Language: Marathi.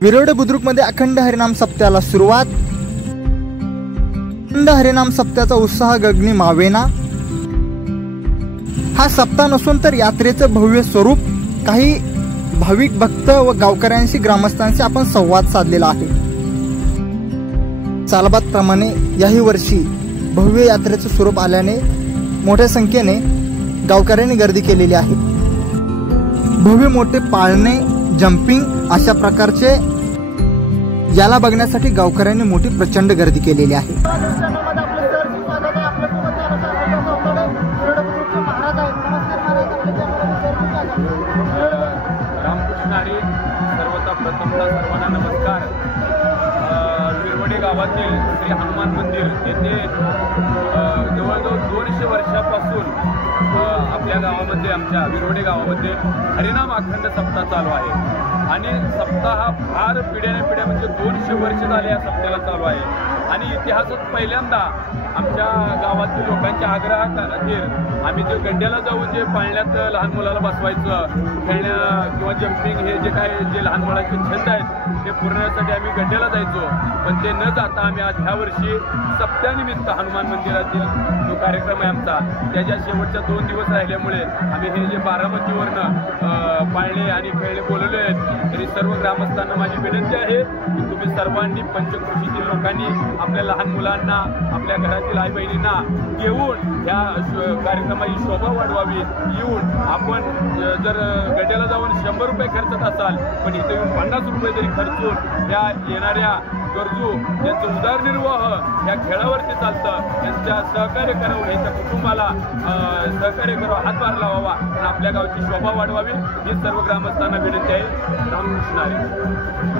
विरोडे बुद्रुकमध्ये अखंड हरिनाम सप्त्याला सुरुवात। अखंड हरिनाम सप्त्याचा उत्साह गगनी मावेना। हा सप्ताह नसून तर यात्रेचं भव्य स्वरूप। काही भाविक भक्त व गावकऱ्यांशी ग्रामस्थांशी आपण संवाद साधलेला आहे। सालबादप्रमाणे याही वर्षी भव्य यात्रेचं स्वरूप आल्याने मोठ्या संख्येने गावकऱ्यांनी गर्दी केलेली आहे। भव्य मोठे पाळणे, जम्पिंग अशा प्रकारचे याला बघण्यासाठी गावकऱ्यांनी मोठी प्रचंड गर्दी केलेली आहे। रामकृष्णारी प्रथमतः सर्वांना नमस्कार। विरवडे गावातील श्री हनुमान मंदिर येथे जवळजवळ 200 वर्षापासून आपल्या गावामध्ये, आमच्या विरवडे गावामध्ये हरिनाम अखंड सप्ताह चालू आहे। आणि सप्ताह हा फार पिढ्याने म्हणजे 200 वर्ष झाले या सप्त्याला चालू आहे। आणि इतिहासात पहिल्यांदा आमच्या गावातील लोकांच्या आग्रहाखातीर आम्ही जे गड्ड्याला जाऊन जे पाळण्यात लहान मुलाला बसवायचं, खेळण्या किंवा जम्पिंग हे जे काय जे लहान मुलांचे छंद आहेत ते पुरवण्यासाठी आम्ही गड्ड्याला जायचो। पण ते न जाता आम्ही आज ह्या वर्षी सप्त्यानिमित्त हनुमान मंदिरातील जो कार्यक्रम आहे आमचा, त्याच्या शेवटच्या 2 दिवस राहिल्यामुळे आम्ही हे जे बारामतीवरनं पाळणे आणि खेळणे बोलवले आहेत, तरी सर्व ग्रामस्थांना माझी विनंती आहे की तुम्ही सर्वांनी, पंचक्रोशीतील लोकांनी आपल्या लहान मुलांना, आपल्या घरातील आई बहिणींना घेऊन या कार्यक्रमाची शोभा वाढवावी। येऊन आपण जर गड्ड्याला जाऊन 100 रुपये खर्चत असाल, पण इथे येऊन 50 रुपये जरी खर्चून या येणाऱ्या गरजू त्यांचं उदरनिर्वाह या खेळावरती चालतं, त्यांच्या सहकार्य करावं, यांच्या कुटुंबाला सहकार्य करावं, हातभार लावावा आणि आपल्या गावची शोभा वाढवावी ही सर्व ग्रामस्थांना विनंती आहे। रामकृष्ण हरी।